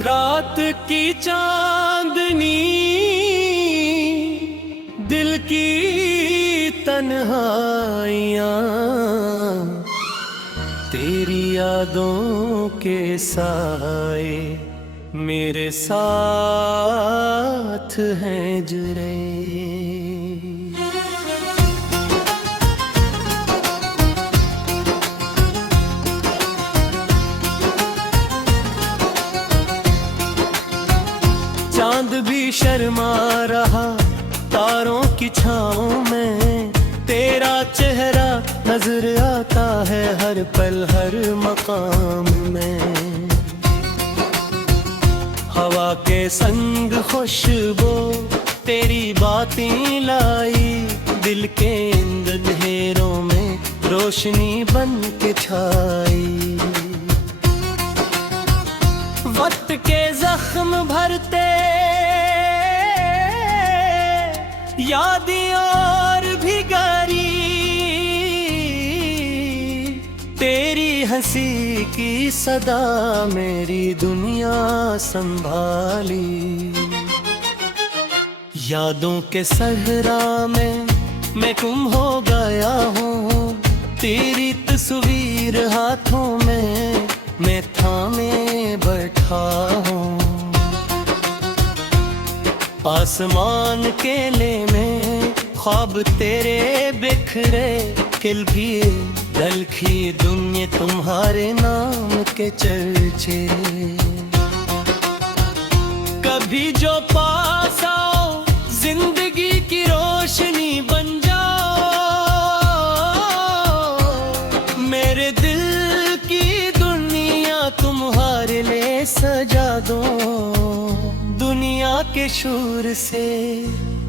रात की चांदनी दिल की तन्हाइयाँ तेरी यादों के साए मेरे साथ हैं जुड़े। चांद भी शर्मा रहा तारों की छाँव में, तेरा चेहरा नजर आता है हर पल हर मकाम में। हवा के संग खुशबू तेरी बातें लाई, दिल के अंधेरों में रोशनी बन के छाई। वक्त के जख्म भरते यादें और भी गहरी, तेरी हंसी की सदा मेरी दुनिया संभाली। यादों के सहरा में मैं गुम हो गया हूँ, तेरी तस्वीर हाथों में मैं थामे बैठा हूँ। आसमान केले में ख्वाब तेरे बिखरे, खिल भी दलखी दुनिया तुम्हारे नाम के चर्चे। कभी जो पास आओ जिंदगी की रोशनी बन जाओ, मेरे दिल की दुनिया तुम्हारे लिए सजा दो। दुनिया के शोर से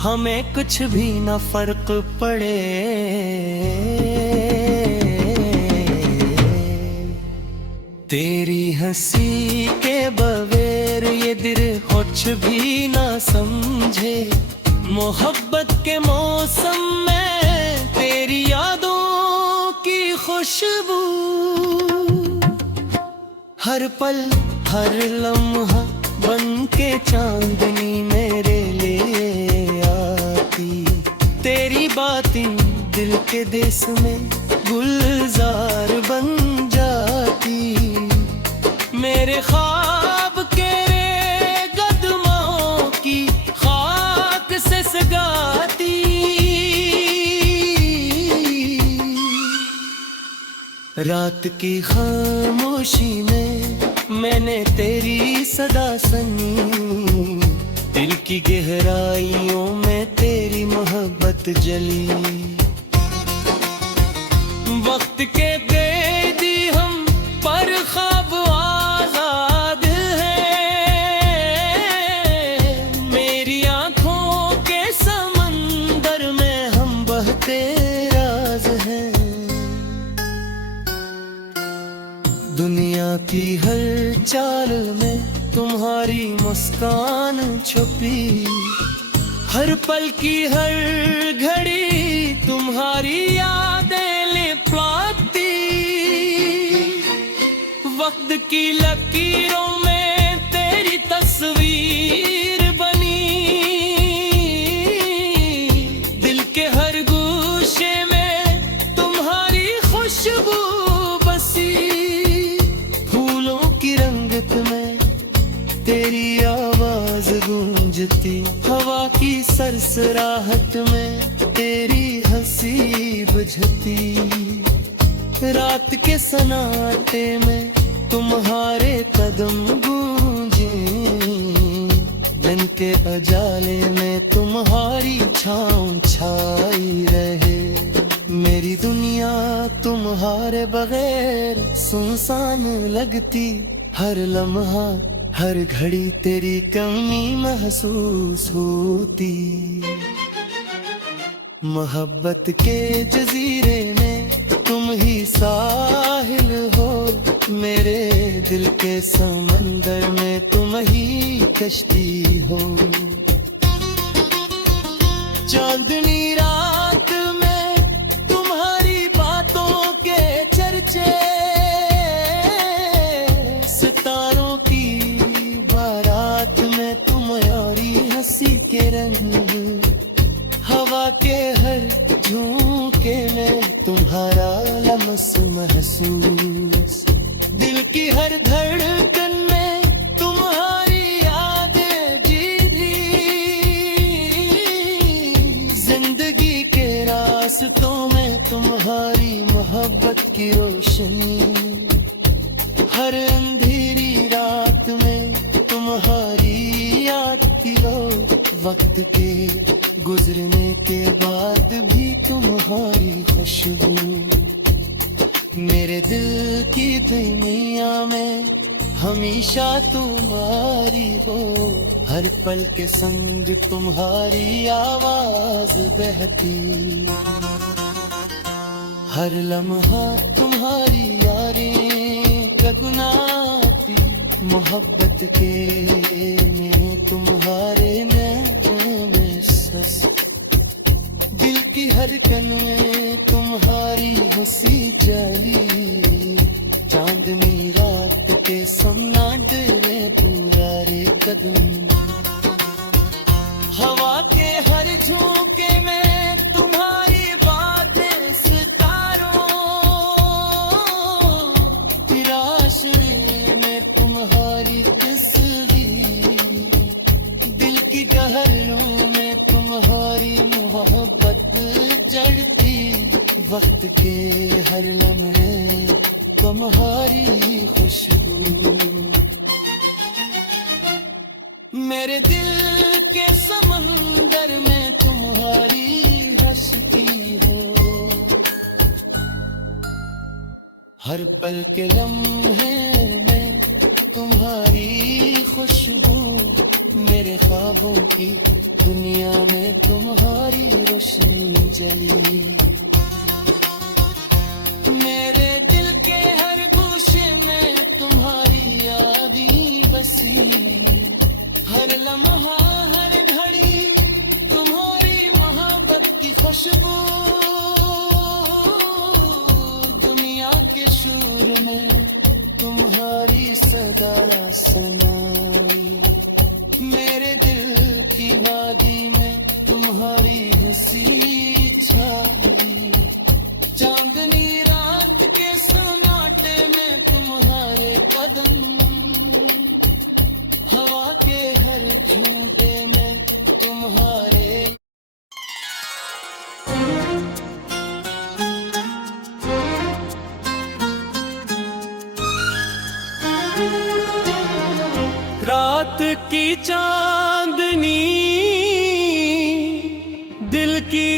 हमें कुछ भी न फर्क पड़े, तेरी हंसी के बगैर ये दिल कुछ भी न समझे। मोहब्बत के मौसम में तेरी यादों की खुशबू हर पल हर लम्हा बन के चांदनी मेरे लिए आती। तेरी बातें दिल के देश में गुलजार बन जाती, मेरे ख्वाब के कदमों की खाक से सगाती। रात की खामोशी में मैंने तेरी सदा सुनी, दिल की गहराइयों में तेरी मोहब्बत जली। वक्त के दे दी हम पर ख्वाब आजाद है, मेरी आंखों के समंदर में हम बहते राज हैं। दुनिया की हर चाल में तुम्हारी मुस्कान छुपी, हर पल की हर घड़ी तुम्हारी यादें लिपलाती। वक्त की लकीरों में तेरी तस्वीर बनी, दिल के हर गोशे में तुम्हारी खुशबू बसी। फूलों की रंगत में तेरी आवाज गूंजती, हवा की सरसराहट में तेरी हंसी बुझती। रात के सन्नाटे में तुम्हारे कदम गूंजे, दिन के उजाले में तुम्हारी छाँव छाई रहे। मेरी दुनिया तुम्हारे बगैर सुनसान लगती, हर लम्हा हर घड़ी तेरी कमी महसूस होती। मोहब्बत के जजीरे में तुम ही साहिल हो, मेरे दिल के समंदर में तुम ही कश्ती हो। चांदनी रात हवा के हर झोंके में तुम्हारा लम्स महसूस, दिल की हर धड़कन में तुम्हारी यादें जी रही, जिंदगी के रास्तों में तुम्हारी मोहब्बत की रोशनी, हर अंधेरी रात में तुम्हारी याद की रो, वक्त के गुजरने के बाद भी तुम्हारी खुशबू मेरे दिल की दुनिया में हमेशा तुम्हारी हो, हर पल के संग तुम्हारी आवाज बहती, हर लम्हा तुम्हारी यारें गुनगुनाती, मोहब्बत के में तुम्हारे में सस, दिल की हर कन में तुम्हारी हंसी जाली, चांदनी रात के सन्नाटे में तुम्हारे कदम, हवा के हर झोंके में तुम्हारी बातें सितारों, निराशे में तुम्हारी तस्वीर, दिल की गहराइयों में तुम्हारी मोहब्बत जड़ती, वक्त के हर लम्हे तुम्हारी खुशबू मेरे दिल के समंदर में तुम्हारी हंसती हो, हर पल के लम्हे में तुम्हारी खुशबू, मेरे ख्वाबों की दुनिया में तुम्हारी रोशनी जली, मेरे दिल के हर गोशे में तुम्हारी यादें बसी, हर लम्हा हर घड़ी तुम्हारी मोहब्बत की खुशबू, दुनिया के शोर में तुम्हारी सदा सनाई, मेरे दिल की वादी में तुम्हारी हंसी छाई, चांदनी रात के सन्नाटे में तुम्हारे कदम, हवा के हर झोंके में तुम्हारे रात की चांदनी, दिल की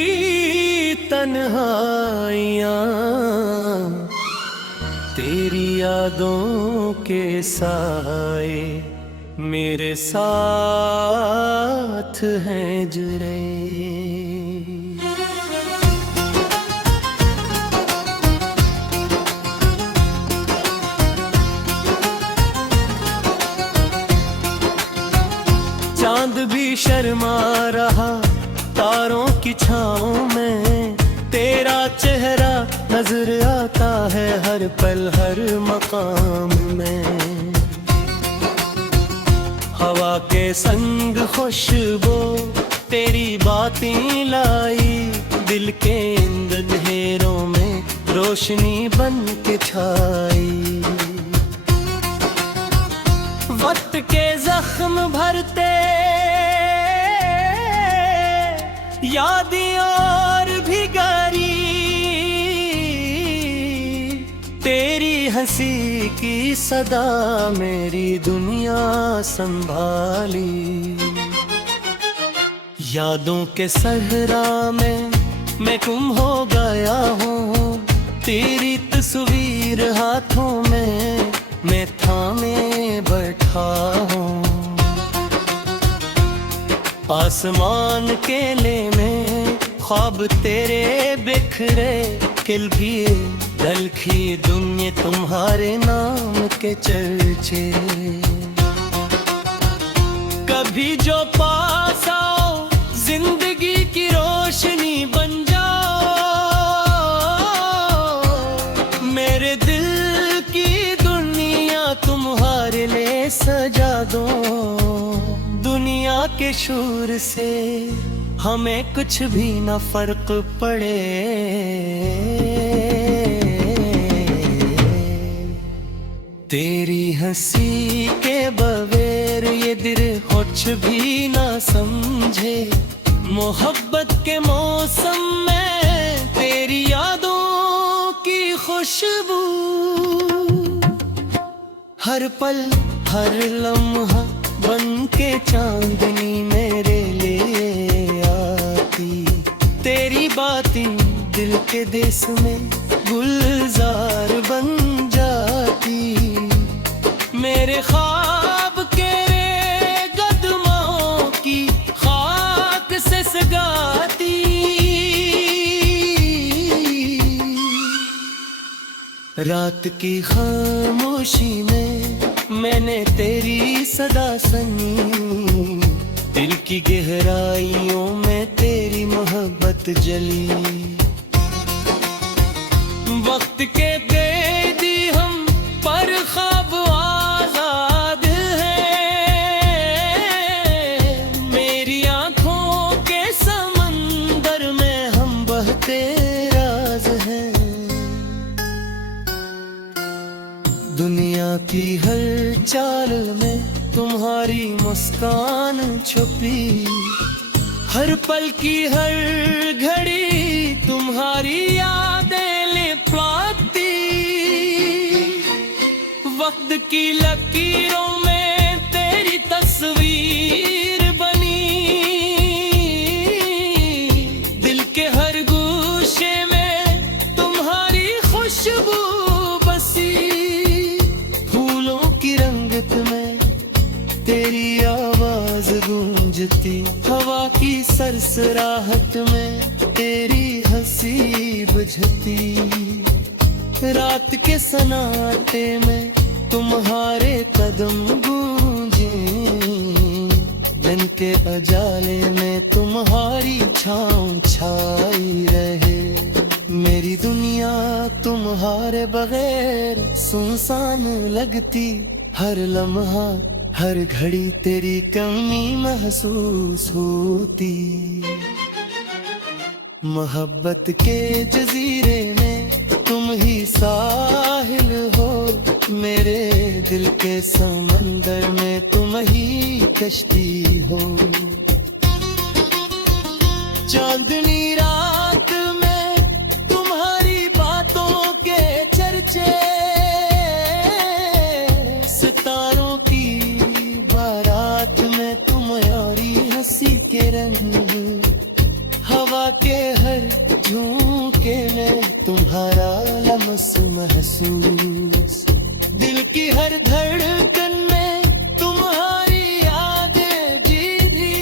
तन्हाइयाँ, तेरी यादों के साए मेरे साथ हैं जुड़े। चांद भी शर्मा रहा तारों की छाँव में, तेरा चेहरा नजर आता है हर पल हर मकाम में। हवा के संग खुशबू तेरी बातें लाई, दिल के अंधेरों में रोशनी बन के छाई। वक्त के जख्म भरते यादें और भी गहरी, तेरी हंसी की सदा मेरी दुनिया संभाली। यादों के सहरा में मैं गुम हो गया हूँ, तेरी तस्वीर हाथों में मैं थामे बैठा हूँ। आसमान केले में ख्वाब तेरे बिखरे, खिल भी दलखी दुनिया तुम्हारे नाम के चर्चे। कभी जो पास आओ जिंदगी की रोशनी बन जाओ, मेरे दिल की दुनिया तुम्हारे लिए सजा दो। दुनिया के शोर से हमें कुछ भी न फर्क पड़े। तेरी हंसी के बगैर ये दिल कुछ भी ना समझे। मोहब्बत के मौसम में तेरी यादों की खुशबू हर पल हर लम्हा बन के चांदनी मेरे लिए आती। तेरी बातें दिल के देश में गुलजार बन जाती। मेरे ख्वाब के रे कदमों की खाक से सगाती। रात की खामोशी में मैंने तेरी सदा सुनी। दिल की गहराइयों में तेरी मोहब्बत जली। वक्त के कैदी हम पर ख्वाब आजाद है। मेरी आंखों के समंदर में हम बहते राज हैं। दुनिया की हर चाल में तुम्हारी मुस्कान छुपी। हर पल की हर घड़ी तुम्हारी यादें लिपटी। वक्त की लकीरों में तेरी तस्वीर बनी। दिल के हर गोशे में तुम्हारी खुशबू बसी। फूलों की रंगत में तेरी आवाज गूंजती। हवा की सरसराहट में तेरी हंसी बुझती। रात के सन्नाटे में तुम्हारे कदम गूंजे। दिन के उजाले में तुम्हारी छाँव छाई रहे। मेरी दुनिया तुम्हारे बगैर सुनसान लगती। हर लम्हा हर घड़ी तेरी कमी महसूस होती। मोहब्बत के जजीरे में तुम ही साहिल हो। मेरे दिल के समंदर में तुम ही कश्ती हो। चांदनी रात में तुम्हारी बातों के चर्चे। सितारों की बारात में तुम्हारी हंसी के रंग। हवा के हर झोंके में तुम्हारा लम्स महसूस। दिल की हर धड़कन में तुम्हारी यादें जीती।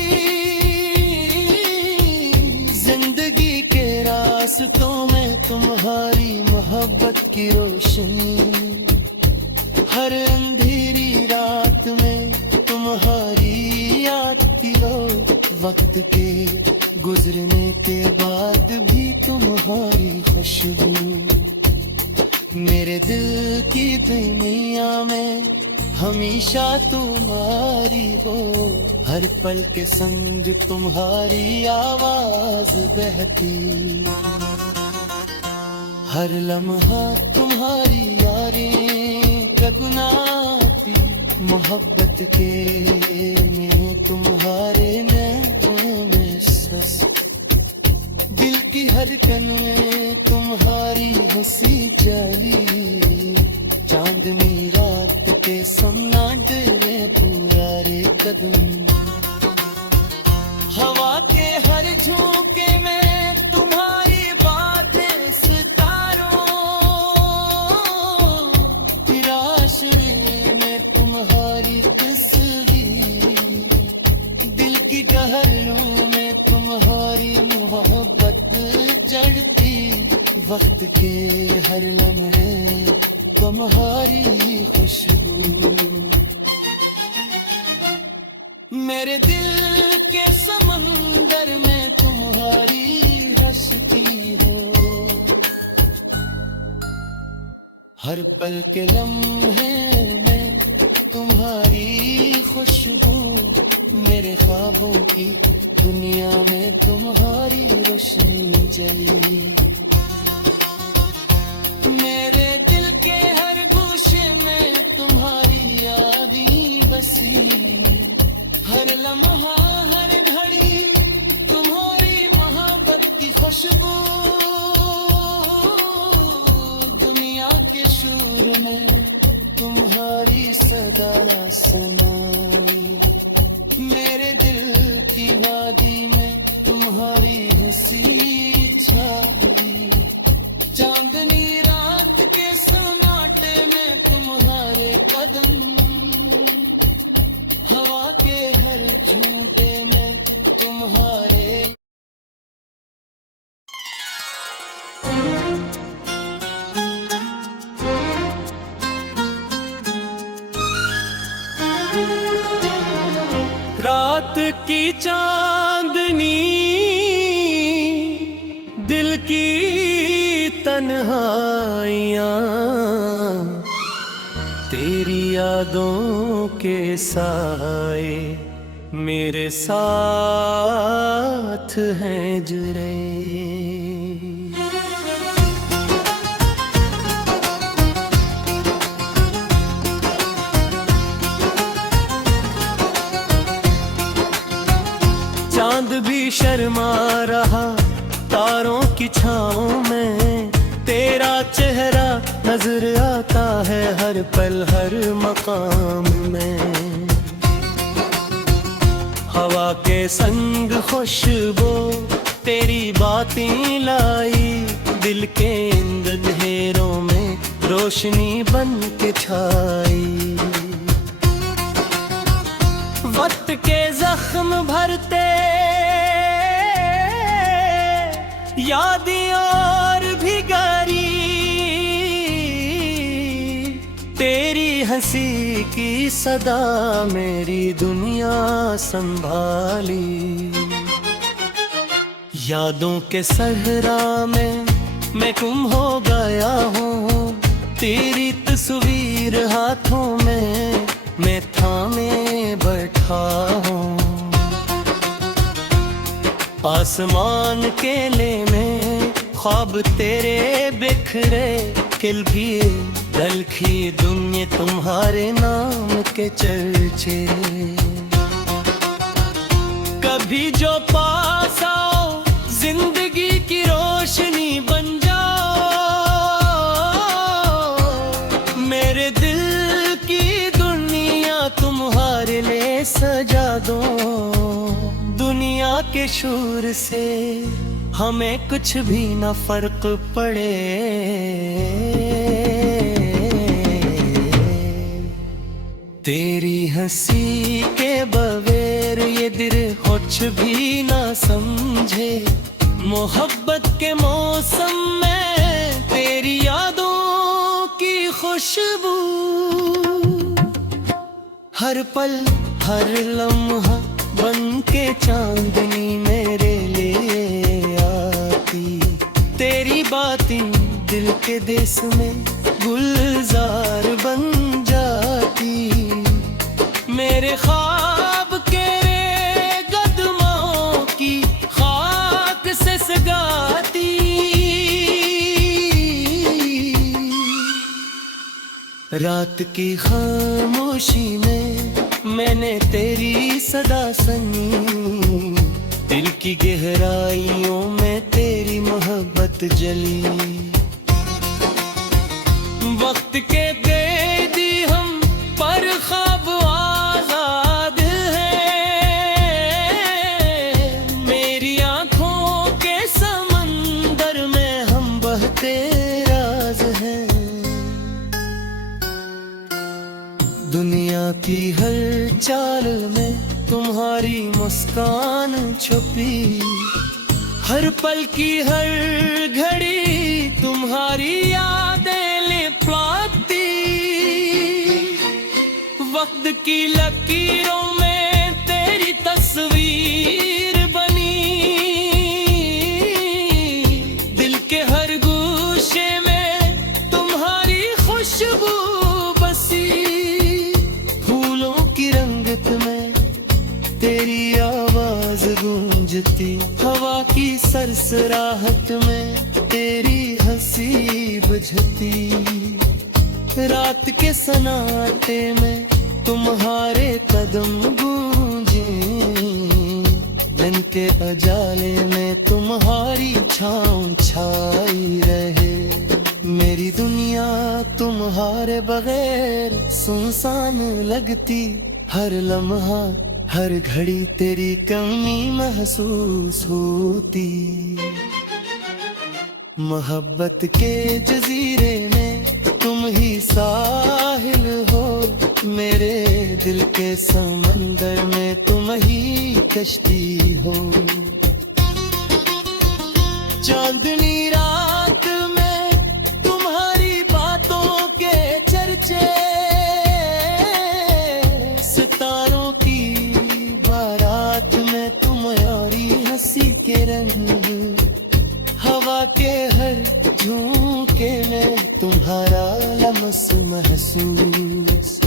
जिंदगी के रास्तों में तुम्हारी मोहब्बत की रोशनी। हर अंधेरी रात में तुम्हारी याद की लो। वक्त के गुजरने के बाद भी तुम्हारी खुशबू मेरे दिल की दुनिया में हमेशा तुम्हारी हो। हर पल के संग तुम्हारी आवाज बहती। हर लम्हा तुम्हारी यारें गुनगुनाती। मोहब्बत के में तुम्हारे में सस। दिल की हर कन में तुम्हारी हंसी जली। चांदनी रात के सन्नाटे में तुम्हारे कदम। हवा के हर झोंके में तुम्हारी बातें सितारों। निराशे में तुम्हारी तस्वीर। दिल की गहराइयों में तुम्हारी मोहब्बत जड़ती। वक्त के हर लम्हे तुम्हारी खुशबू। मेरे दिल के समंदर में तुम्हारी हंसती हो। हर पल के लम्हे में तुम्हारी खुशबू। मेरे ख्वाबों की दुनिया में तुम चली। मेरे दिल के हर गोशे में तुम्हारी यादें बसी, हर लम्हा हर घड़ी तुम्हारी मोहब्बत की खुशबू, दुनिया के शोर में तुम्हारी सदा सुनाई। मेरे दिल की वादी में तुम्हारी हंसी छाई, चांदनी रात के सन्नाटे में तुम्हारे कदम, हवा के हर झोंके में तुम्हारे। रात की चांदनी दिल की तन्हाइयाँ, तेरी यादों के साए मेरे साथ हैं जुड़े। चांद भी शर्मा रहा तारों की छाँव में, तेरा चेहरा नजर आता है हर पल हर मकाम में। हवा के संग खुशबू तेरी बातें लाई, दिल के अंधेरों में रोशनी बन के छाई। वक्त के जख्म भरते यादें और भी गहरी, तेरी हंसी की सदा मेरी दुनिया संभाली। यादों के सहरा में मैं गुम हो गया हूँ, तेरी तस्वीर हाथों में मैं थामे बैठा हूँ। आसमान केले में ख्वाब तेरे बिखरे, खिल भी दलखी दुनिया तुम्हारे नाम के चर्चे। कभी जो पास आओ जिंदगी की रोशनी बन जाओ, मेरे दिल की दुनिया तुम्हारे लिए सजा दो। दुनिया के शोर से हमें कुछ भी न फर्क पड़े, तेरी हंसी के बगैर ये दिल कुछ भी न समझे। मोहब्बत के मौसम में तेरी यादों की खुशबू, हर पल हर लम्हा बन के चांदनी मेरे लिए आती। तेरी बातें दिल के देश में गुलजार बन जाती, मेरे ख्वाब के कदमों की खाक से सगाती। रात की खामोशी में मैंने तेरी सदा सुनी, दिल की गहराइयों में तेरी मोहब्बत जली। वक्त के कैदी हम पर ख्वाब आजाद है, मेरी आंखों के समंदर में हम बहते राज हैं। दुनिया की हर चाल में तुम्हारी मुस्कान छुपी, हर पल की हर घड़ी तुम्हारी यादें लिपलाती। वक्त की लकीरों में तेरी तस्वीर बनी, दिल के हर गोशे में तुम्हारी खुशबू बसी। फूलों की रंगत में तेरी आवाज गूंजती, हवा हवा की सरसराहट में तेरी हंसी बुझती, रात के सन्नाटे में तुम्हारे कदम गूंजे, दिन के उजाले में तुम्हारी छाँव छाई रहे। मेरी दुनिया तुम्हारे बगैर सुनसान लगती, हर लम्हा हर घड़ी तेरी कमी महसूस होती। मोहब्बत के जजीरे में तुम ही साहिल हो, मेरे दिल के समंदर में तुम ही कश्ती हो। चांदनी रात में तुम्हारी बातों के चर्चे, सितारों की बारात में तुम्हारी हंसी के रंग, हवा के हर झोंके में तुम्हारा लम्स महसूस,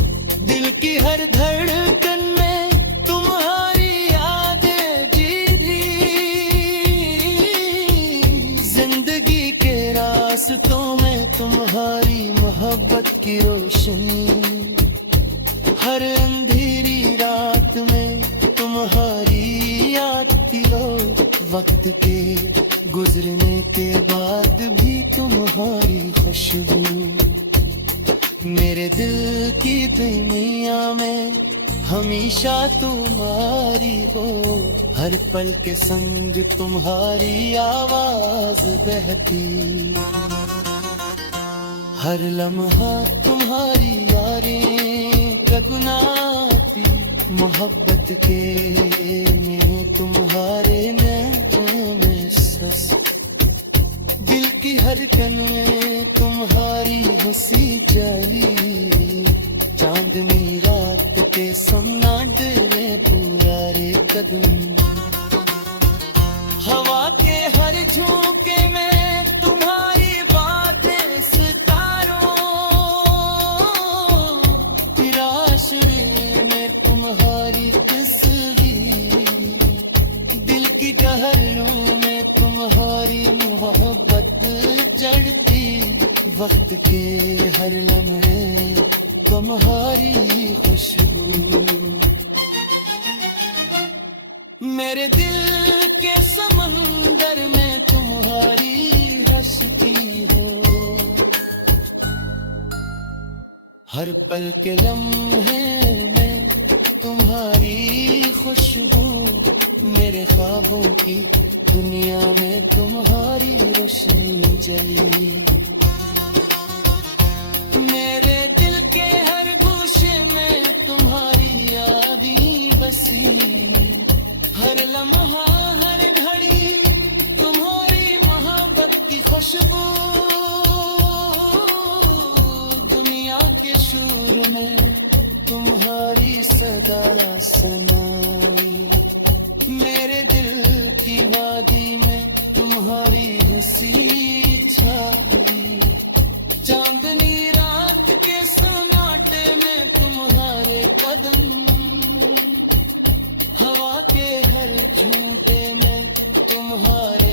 दिल की हर धड़कन में तुम्हारी यादें जीती। जिंदगी के रास्तों में तुम्हारी मोहब्बत की रोशनी, हर अंधेरी रात में तुम्हारी याद की रो, वक्त के गुजरने के बाद भी तुम्हारी खुशबू मेरे दिल की दुनिया में हमेशा तुम्हारी हो। हर पल के संग तुम्हारी आवाज बहती, हर लम्हा तुम्हारी यारें गुनगुनाती। मोहब्बत के में तुम्हारे नैनों में सस, दिल की हर कन में तुम्हारी हंसी जली। चांदनी रात के सन्नाटे में तुम्हारे कदम, हवा के हर झोंके में तुम्हारी बातें सितारों, निराशे में तुम्हारी तस्वीर, दिल की गहराइयों में तुम्हारी मोहब्बत जड़ती। वक्त के हर लम्हे तुम्हारी खुशबू, मेरे दिल के समंदर में तुम्हारी हंसती हो। हर पल के लम्हे में तुम्हारी खुशबू, मेरे ख्वाबों की दुनिया में तुम्हारी रोशनी जली। मेरे दिल के हर गोशे में तुम्हारी यादें बसी, हर लम्हा हर घड़ी तुम्हारी मोहब्बत की खुशबू। दुनिया के शोर में तुम्हारी सदा सुनाई, मेरे दिल की वादी में तुम्हारी हंसी छाई। चांदनी रात के सन्नाटे में तुम्हारे कदम, हवा के हर झोंके में तुम्हारी